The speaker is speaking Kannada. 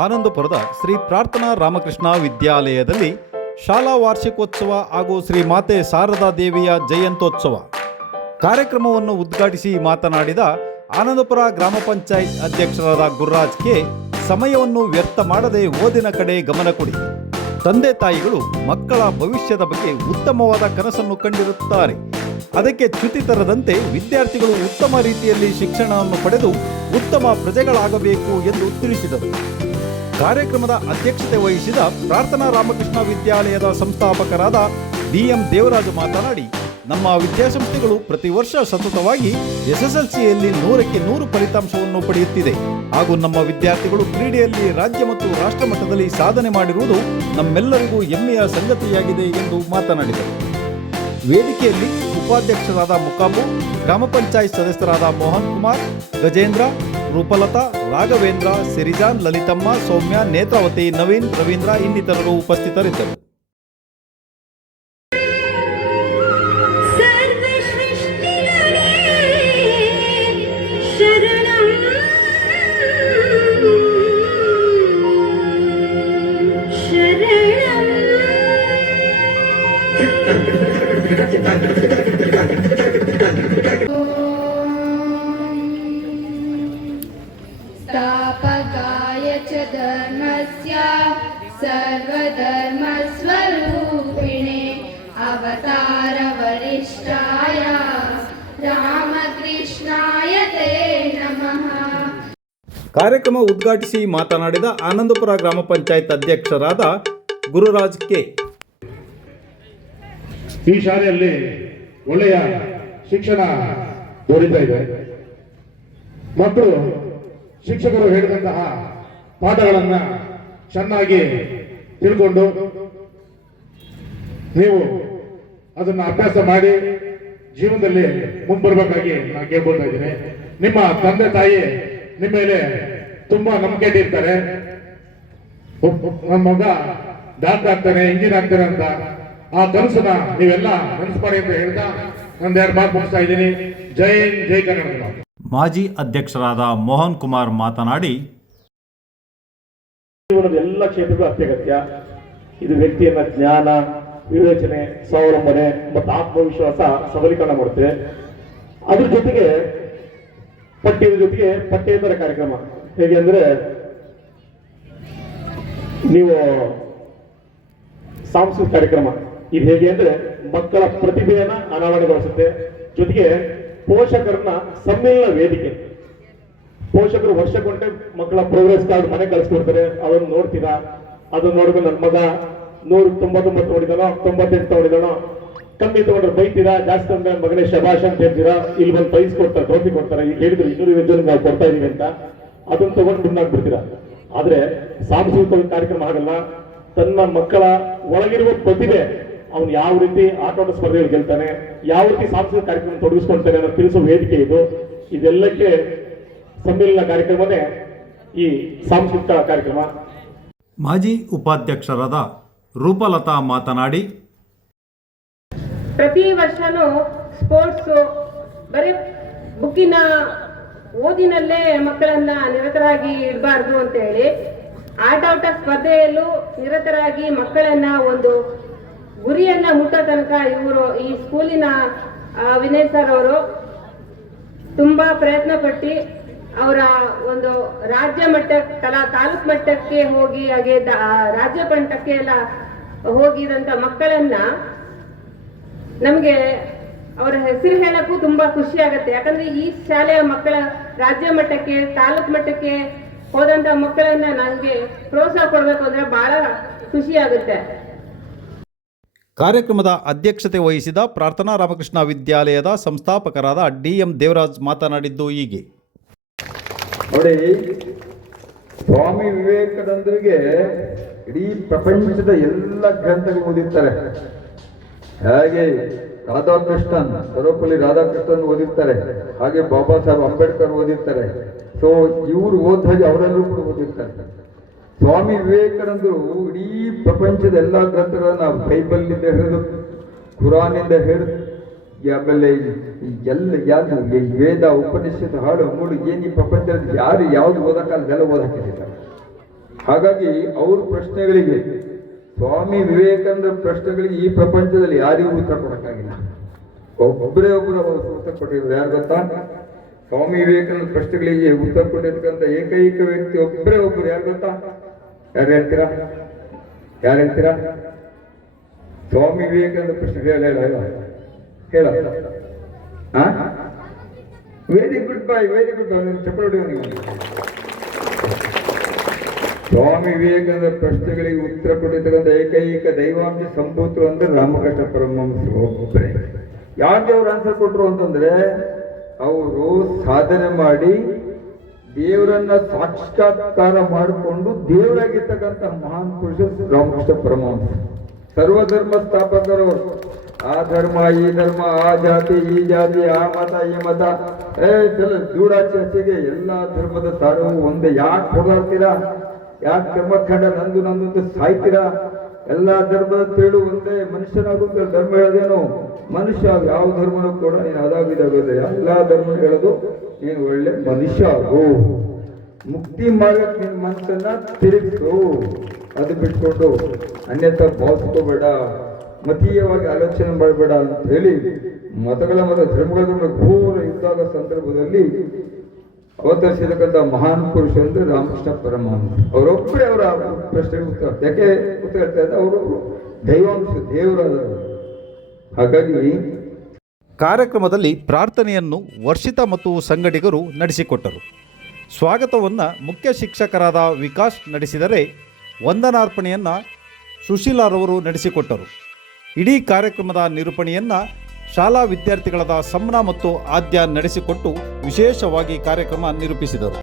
ಆನಂದಪುರದ ಶ್ರೀ ಪ್ರಾರ್ಥನಾ ರಾಮಕೃಷ್ಣ ವಿದ್ಯಾಲಯದಲ್ಲಿ ಶಾಲಾ ವಾರ್ಷಿಕೋತ್ಸವ ಹಾಗೂ ಶ್ರೀ ಮಾತೆ ಶಾರದಾ ದೇವಿಯ ಜಯಂತ್ಯೋತ್ಸವ ಕಾರ್ಯಕ್ರಮವನ್ನು ಉದ್ಘಾಟಿಸಿ ಮಾತನಾಡಿದ ಆನಂದಪುರ ಗ್ರಾಮ ಪಂಚಾಯತ್ ಅಧ್ಯಕ್ಷರಾದ ಗುರುರಾಜ್ ಕೆ, ಸಮಯವನ್ನು ವ್ಯರ್ಥ ಮಾಡದೆ ಓದಿನ ಕಡೆ ಗಮನ ಕೊಡಿ. ತಂದೆ ತಾಯಿಗಳು ಮಕ್ಕಳ ಭವಿಷ್ಯದ ಬಗ್ಗೆ ಉತ್ತಮವಾದ ಕನಸನ್ನು ಕಂಡಿರುತ್ತಾರೆ. ಅದಕ್ಕೆ ಚ್ಯುತಿ ತರದಂತೆ ವಿದ್ಯಾರ್ಥಿಗಳು ಉತ್ತಮ ರೀತಿಯಲ್ಲಿ ಶಿಕ್ಷಣವನ್ನು ಪಡೆದು ಉತ್ತಮ ಪ್ರಜೆಗಳಾಗಬೇಕು ಎಂದು ತಿಳಿಸಿದರು. ಕಾರ್ಯಕ್ರಮದ ಅಧ್ಯಕ್ಷತೆ ವಹಿಸಿದ ಪ್ರಾರ್ಥನಾ ರಾಮಕೃಷ್ಣ ವಿದ್ಯಾಲಯದ ಸಂಸ್ಥಾಪಕರಾದ ಡಿ.ಎಂ. ದೇವರಾಜು ಮಾತನಾಡಿ, ನಮ್ಮ ವಿದ್ಯಾಸಂಸ್ಥೆಗಳು ಪ್ರತಿ ವರ್ಷ ಸತತವಾಗಿ ಎಸ್ಎಸ್ಎಲ್ಸಿಯಲ್ಲಿ 100ಕ್ಕೆ 100 ಫಲಿತಾಂಶವನ್ನು ಪಡೆಯುತ್ತಿದೆ ಹಾಗೂ ನಮ್ಮ ವಿದ್ಯಾರ್ಥಿಗಳು ಕ್ರೀಡೆಯಲ್ಲಿ ರಾಜ್ಯ ಮತ್ತು ರಾಷ್ಟ್ರ ಮಟ್ಟದಲ್ಲಿ ಸಾಧನೆ ಮಾಡಿರುವುದು ನಮ್ಮೆಲ್ಲರಿಗೂ ಹೆಮ್ಮೆಯ ಸಂಗತಿಯಾಗಿದೆ ಎಂದು ಮಾತನಾಡಿದರು. ವೇದಿಕೆಯಲ್ಲಿ ಉಪಾಧ್ಯಕ್ಷರಾದ ಮುಕಾಬು, ಗ್ರಾಮ ಪಂಚಾಯತ್ ಸದಸ್ಯರಾದ ಮೋಹನ್ ಕುಮಾರ್, ಗಜೇಂದ್ರ, ರೂಪಲತಾ, ರಾಘವೇಂದ್ರ, ಸಿರಿಜಾನ್, ಲಲಿತಮ್ಮ, ಸೌಮ್ಯ, ನೇತ್ರಾವತಿ, ನವೀನ್, ರವೀಂದ್ರ ಇನ್ನಿತರರು ಉಪಸ್ಥಿತರಿದ್ದರು. स्थापकाय च धर्मस्य सर्वधर्मस्वरूपिणे अवतारवरिष्ठाय रामकृष्णाय ते नमः. ಕಾರ್ಯಕ್ರಮ ಉದ್ಘಾಟಿಸಿ ಮಾತನಾಡಿದ ಆನಂದಪುರ ಗ್ರಾಮ ಪಂಚಾಯತ್ ಅಧ್ಯಕ್ಷರಾದ ಗುರುರಾಜ್ ಕೆ, ಈ ಶಾಲೆಯಲ್ಲಿ ಒಳ್ಳೆಯ ಶಿಕ್ಷಣ ದೊರೀತಾ ಇದೆ. ಮಕ್ಕಳು ಶಿಕ್ಷಕರು ಹೇಳಿದಂತಹ ಪಾಠಗಳನ್ನು ಚೆನ್ನಾಗಿ ತಿಳ್ಕೊಂಡು ನೀವು ಅದನ್ನು ಅಭ್ಯಾಸ ಮಾಡಿ ಜೀವನದಲ್ಲಿ ಮುಂಬರಬೇಕಾಗಿ ನಾನು ಕೇಳ್ಕೊಳ್ತಾ ಇದ್ದೀನಿ. ನಿಮ್ಮ ತಂದೆ ತಾಯಿ ನಿಮ್ಮ ಮೇಲೆ ತುಂಬಾ ನಂಬಿಕೆ ಇಟ್ಟಿರ್ತಾರೆ. ನನ್ನ ಮಗ ಡಾಕ್ಟರ್ ಆಗ್ತಾನೆ, ಇಂಜಿನಿಯರ್ ಆಗ್ತಾನೆ ಅಂತ ಆ ಕನಸನ್ನ ನೀವೆಲ್ಲ ನೆನಸ್ಪಾಡಿ ಅಂತ ಹೇಳ್ತಾ ಒಂದೆರಡು ಮಾತು ಮುಗಿಸ್ತಾ ಇದ್ದೀನಿ. ಜೈ ಹಿಂದ್, ಜೈ ಕರ್ನಾಟಕ. ಮಾಜಿ ಅಧ್ಯಕ್ಷರಾದ ಮೋಹನ್ ಕುಮಾರ್ ಮಾತನಾಡಿ, ಜೀವನದ ಎಲ್ಲ ಕ್ಷೇತ್ರಗಳು ಅತ್ಯಗತ್ಯ. ಇದು ವ್ಯಕ್ತಿಯನ್ನ ಜ್ಞಾನ, ವಿವೇಚನೆ, ಸ್ವಾವಲಂಬನೆ ಮತ್ತು ಆತ್ಮವಿಶ್ವಾಸ ಸಬಲೀಕರಣ ಮಾಡುತ್ತೆ. ಅದ್ರ ಜೊತೆಗೆ ಪಠ್ಯೇತರ ಕಾರ್ಯಕ್ರಮ ಹೇಗೆ ಅಂದ್ರೆ, ನೀವು ಸಾಂಸ್ಕೃತಿಕ ಕಾರ್ಯಕ್ರಮ ಇದು ಹೇಗೆ ಅಂದ್ರೆ ಮಕ್ಕಳ ಪ್ರತಿಭೆಯನ್ನ ಅನಾವರಣಗೊಳಿಸುತ್ತೆ. ಜೊತೆಗೆ ಪೋಷಕರನ್ನ ಸಮ್ಮೇಳನ ವೇದಿಕೆ. ಪೋಷಕರು ವರ್ಷಕ್ಕೊಂಟೆ ಮಕ್ಕಳ ಪ್ರೋಗ್ರೆಸ್ ಕಾರ್ಡ್ ಮನೆ ಕಳಿಸ್ಕೊಡ್ತಾರೆ. ಅದನ್ನು ನೋಡ್ತೀರಾ, ಅದನ್ನ ನೋಡ್ಕೊಂಡು ನನ್ನ ಮಗ 199 ನೋಡಿದಾನೋ, 98 ನೋಡಿದಾನೋ, ಕಮ್ಮಿ ತಗೊಂಡ್ರೆ ಬೈತೀರಾ, ಜಾಸ್ತಿ ಅಂದ್ರೆ ಮಗನೇ ಶಬಾಷ್ ಅಂತ ಹೇಳ್ತೀರಾ. ಇಲ್ಲಿ ಬಂದು ಪ್ರೈಸ್ ಕೊಡ್ತಾರೆ, ಟ್ರೋಫಿ ಕೊಡ್ತಾರೆ. ಈಗ ಹೇಳಿದ್ರು 250 ಜನ ನಾವು ಕೊಡ್ತಾ ಇದೀವಿ ಅಂತ, ಅದನ್ನ ತಗೊಂಡು ಬಿಡ್ಬಿಡ್ತೀರಾ. ಆದ್ರೆ ಸಾಂಸ್ಕೃತಿಕ ಕಾರ್ಯಕ್ರಮ ಆಗಲ್ಲ. ತನ್ನ ಮಕ್ಕಳ ಒಳಗಿರುವ ಪ್ರತಿಭೆ, ಅವನು ಯಾವ ರೀತಿ ಆಟೋಟ ಸ್ಪರ್ಧೆಗಳು ಗೆಲ್ತಾನೆ, ಯಾವ ರೀತಿ ಸಾಂಸ್ಕೃತಿಕ ಕಾರ್ಯಕ್ರಮ ತೊಡಗಿಸ್ಕೊಳ್ತಾನೆ ಅನ್ನೋ ತಿಳಿಸೋ ವೇದಿಕೆ ಇದು. ಇದೆಲ್ಲಕ್ಕೆ ಸಮ್ಮೇಳನ ಕಾರ್ಯಕ್ರಮನೇ ಈ ಸಾಂಸ್ಕೃತಿಕ ಕಾರ್ಯಕ್ರಮ. ಮಾಜಿ ಉಪಾಧ್ಯಕ್ಷರಾದ ರೂಪಲತಾ ಮಾತನಾಡಿ, ಪ್ರತಿ ವರ್ಷನೂ ಸ್ಪೋರ್ಟ್ಸು ಬರೀ ಬುಕ್ಕಿನ ಓದಿನಲ್ಲೇ ಮಕ್ಕಳನ್ನ ನಿರತರಾಗಿ ಇಡಬಾರ್ದು ಅಂತ ಹೇಳಿ ಆಟೋಟ ಸ್ಪರ್ಧೆಯಲ್ಲೂ ನಿರತರಾಗಿ ಮಕ್ಕಳನ್ನ ಒಂದು ಗುರಿಯನ್ನ ಮುಟ್ಟೋ ತನಕ ಇವರು ಈ ಸ್ಕೂಲಿನ ವಿನಯ್ ಸರ್ ಅವರು ತುಂಬಾ ಪ್ರಯತ್ನ ಪಟ್ಟು ಅವರ ಒಂದು ರಾಜ್ಯ ಮಟ್ಟ ತಾಲೂಕು ಮಟ್ಟಕ್ಕೆ ಹೋಗಿ ಹಾಗೆ ರಾಜ್ಯ ಮಟ್ಟಕ್ಕೆ ಎಲ್ಲ ಹೋಗಿದಂತ ಮಕ್ಕಳನ್ನ ನಮಗೆ ಅವರ ಹೆಸರು ಹೇಳಕ್ಕೂ ತುಂಬಾ ಖುಷಿ ಆಗುತ್ತೆ. ಯಾಕಂದ್ರೆ ಈ ಶಾಲೆಯ ಮಕ್ಕಳ ರಾಜ್ಯ ಮಟ್ಟಕ್ಕೆ ತಾಲೂಕು ಮಟ್ಟಕ್ಕೆ ಹೋದಂತ ಮಕ್ಕಳನ್ನ ನನಗೆ ಪ್ರೋತ್ಸಾಹ ಕೊಡಬೇಕು ಅಂದ್ರೆ ಬಹಳ ಖುಷಿ ಆಗುತ್ತೆ. ಕಾರ್ಯಕ್ರಮದ ಅಧ್ಯಕ್ಷತೆ ವಹಿಸಿದ ಪ್ರಾರ್ಥನಾ ರಾಮಕೃಷ್ಣ ವಿದ್ಯಾಲಯದ ಸಂಸ್ಥಾಪಕರಾದ ಡಿ.ಎಂ. ದೇವರಾಜ್ ಮಾತನಾಡಿದ್ದು ಹೀಗೆ. ನೋಡಿ, ಸ್ವಾಮಿ ವಿವೇಕಾನಂದರಿಗೆ ಇಡೀ ಪ್ರಪಂಚದ ಎಲ್ಲ ಗ್ರಂಥಗಳು ಓದಿರ್ತಾರೆ. ಹಾಗೆ ರಾಧಾಕೃಷ್ಣನ್, ಸರ್ವಪಲ್ಲಿ ರಾಧಾಕೃಷ್ಣನ್ ಓದಿರ್ತಾರೆ. ಹಾಗೆ ಬಾಬಾ ಸಾಹೇಬ್ ಅಂಬೇಡ್ಕರ್ ಓದಿರ್ತಾರೆ. ಸೊ ಇವರು ಓದ ಹಾಗೆ ಅವರೆಲ್ಲರೂ ಕೂಡ ಓದಿರ್ತಾರೆ. ಸ್ವಾಮಿ ವಿವೇಕಾನಂದರು ಇಡೀ ಪ್ರಪಂಚದ ಎಲ್ಲ ಗ್ರಂಥಗಳನ್ನ ಬೈಬಲ್ನಿಂದ ಹಿಡಿದು, ಕುರಾನಿಂದ ಹಿಡಿದು, ಆಮೇಲೆ ಯಾರು ವೇದ, ಉಪನಿಷತ್ತು, ಹಾಡು ಮೂಡು ಏನು ಈ ಪ್ರಪಂಚದಲ್ಲಿ ಯಾರು ಯಾವ್ದು ಓದಕ್ಕಾಗದೆಲ್ಲ ಓದಕ್ಕಿದ್ದಾರೆ. ಹಾಗಾಗಿ ಅವ್ರ ಪ್ರಶ್ನೆಗಳಿಗೆ, ಸ್ವಾಮಿ ವಿವೇಕಾನಂದ ಪ್ರಶ್ನೆಗಳಿಗೆ ಈ ಪ್ರಪಂಚದಲ್ಲಿ ಯಾರಿಗೂ ಉತ್ತರ ಕೊಡಕ್ಕಾಗಿಲ್ಲ. ಒಬ್ಬರೇ ಒಬ್ಬರು ಉತ್ತರ ಕೊಟ್ಟಿದ್ರು. ಯಾರು ಗೊತ್ತಾ? ಸ್ವಾಮಿ ವಿವೇಕಾನಂದ ಪ್ರಶ್ನೆಗಳಿಗೆ ಉತ್ತರ ಕೊಟ್ಟಿರ್ತಕ್ಕಂಥ ಏಕೈಕ ವ್ಯಕ್ತಿ ಒಬ್ಬರೇ ಒಬ್ಬರು. ಯಾರು ಗೊತ್ತಾ? ಯಾರು ಹೇಳ್ತೀರಾ? ಯಾರು ಹೇಳ್ತೀರಾ? ಸ್ವಾಮಿ ವಿವೇಕಾನಂದ ಪ್ರಶ್ನೆ ಹೇಳ ಹೇಳ ವೆರಿ ಗುಡ್ ಬಾಯ್, ವೆರಿ ಗುಡ್ ಬಾಯ್. ಚಪ್ಪಡಿ ನೀವು. ಸ್ವಾಮಿ ವಿವೇಕಾನಂದ ಪ್ರಶ್ನೆಗಳಿಗೆ ಉತ್ತರ ಕೊಟ್ಟಿರ್ತಕ್ಕಂಥ ಏಕೈಕ ದೈವಾಂಶ ಸಂಭೂತರು ಅಂದ್ರೆ ರಾಮಕೃಷ್ಣ ಪರಮಹಂಸರು ಒಬ್ಬರೇ. ಯಾಕೆ ಅವ್ರು ಆನ್ಸರ್ ಕೊಟ್ರು ಅಂತಂದ್ರೆ, ಅವರು ಸಾಧನೆ ಮಾಡಿ ದೇವರನ್ನ ಸಾಕ್ಷಾತ್ಕಾರ ಮಾಡಿಕೊಂಡು ದೇವರಾಗಿರ್ತಕ್ಕಂಥ ಮಹಾನ್ ಪುರುಷ ರಾಮಕೃಷ್ಣ ಪರಮಹಂಸ. ಸರ್ವಧರ್ಮ ಸ್ಥಾಪಕರು. ಆ ಧರ್ಮ ಈ ಧರ್ಮ, ಆ ಜಾತಿ ಈ ಜಾತಿ, ಆ ಮತ ಈ ಮತ, ದೂರಾಚೆಗೆ ಎಲ್ಲಾ ಧರ್ಮದ ಸಾರವು ಒಂದೇ. ಯಾಕೆ ಹೊರಡ್ತೀರಾ? ಯಾಕೆ ಕರ್ಮಖಂಡ ನಂದು ನಂದು ಸಾಯ್ತೀರಾ? ಎಲ್ಲಾ ಧರ್ಮದ ತೇಳು ಒಂದೇ. ಮನುಷ್ಯನಾಗುತ್ತೆ ಧರ್ಮ ಹೇಳೋದೇನು? ಮನುಷ್ಯ ಯಾವ ಧರ್ಮನೂ ಕೂಡ ನೀನು ಅದಾಗಿದ್ದಾಗೋದೆ. ಎಲ್ಲಾ ಧರ್ಮ ಹೇಳೋದು ನೀನು ಒಳ್ಳೆ ಮನುಷ್ಯ ಆಗು, ಮುಕ್ತಿ ಮಾಡಕ್ ನಿನ್ ಮನಸ್ಸನ್ನ ತಿರುಗಿಸು. ಅದು ಬಿಟ್ಕೊಂಡು ಅನ್ಯತಾ ಭಾವಿಸ್ಕೋಬೇಡ, ಮತೀಯವಾಗಿ ಆಲೋಚನೆ ಮಾಡಬೇಡ ಅಂತ ಹೇಳಿ ಮತಗಳ ಮತ್ತು ಧರ್ಮಗಳ ಘೋರ ಯುದ್ಧದ ಸಂದರ್ಭದಲ್ಲಿ ಅವತರಿಸಿರ್ತಕ್ಕಂಥ ಮಹಾನ್ ಪುರುಷ ಅಂದ್ರೆ ರಾಮಕೃಷ್ಣ ಪರಮಹಂಸ. ಅವರೊಬ್ಬರೇ ಅವರ ಪ್ರಶ್ನೆಗೆ ಉತ್ತರ. ಯಾಕೆ ಉತ್ತರ ಹೇಳ್ತಾ ಇದ್ದ? ಅವರು ದೈವಾಂಶ, ದೇವರಾದರು. ಹಾಗಾಗಿ ಕಾರ್ಯಕ್ರಮದಲ್ಲಿ ಪ್ರಾರ್ಥನೆಯನ್ನು ವರ್ಷಿತಾ ಮತ್ತು ಸಂಗಡಿಗರು ನಡೆಸಿಕೊಟ್ಟರು. ಸ್ವಾಗತವನ್ನು ಮುಖ್ಯ ಶಿಕ್ಷಕರಾದ ವಿಕಾಸ್ ನಡೆಸಿದರೆ, ವಂದನಾರ್ಪಣೆಯನ್ನು ಸುಶೀಲಾರವರು ನಡೆಸಿಕೊಟ್ಟರು. ಇಡೀ ಕಾರ್ಯಕ್ರಮದ ನಿರೂಪಣೆಯನ್ನು ಶಾಲಾ ವಿದ್ಯಾರ್ಥಿಗಳಾದ ಸಮನಾ ಮತ್ತು ಆದ್ಯ ನಡೆಸಿಕೊಟ್ಟು ವಿಶೇಷವಾಗಿ ಕಾರ್ಯಕ್ರಮ ನಿರೂಪಿಸಿದರು.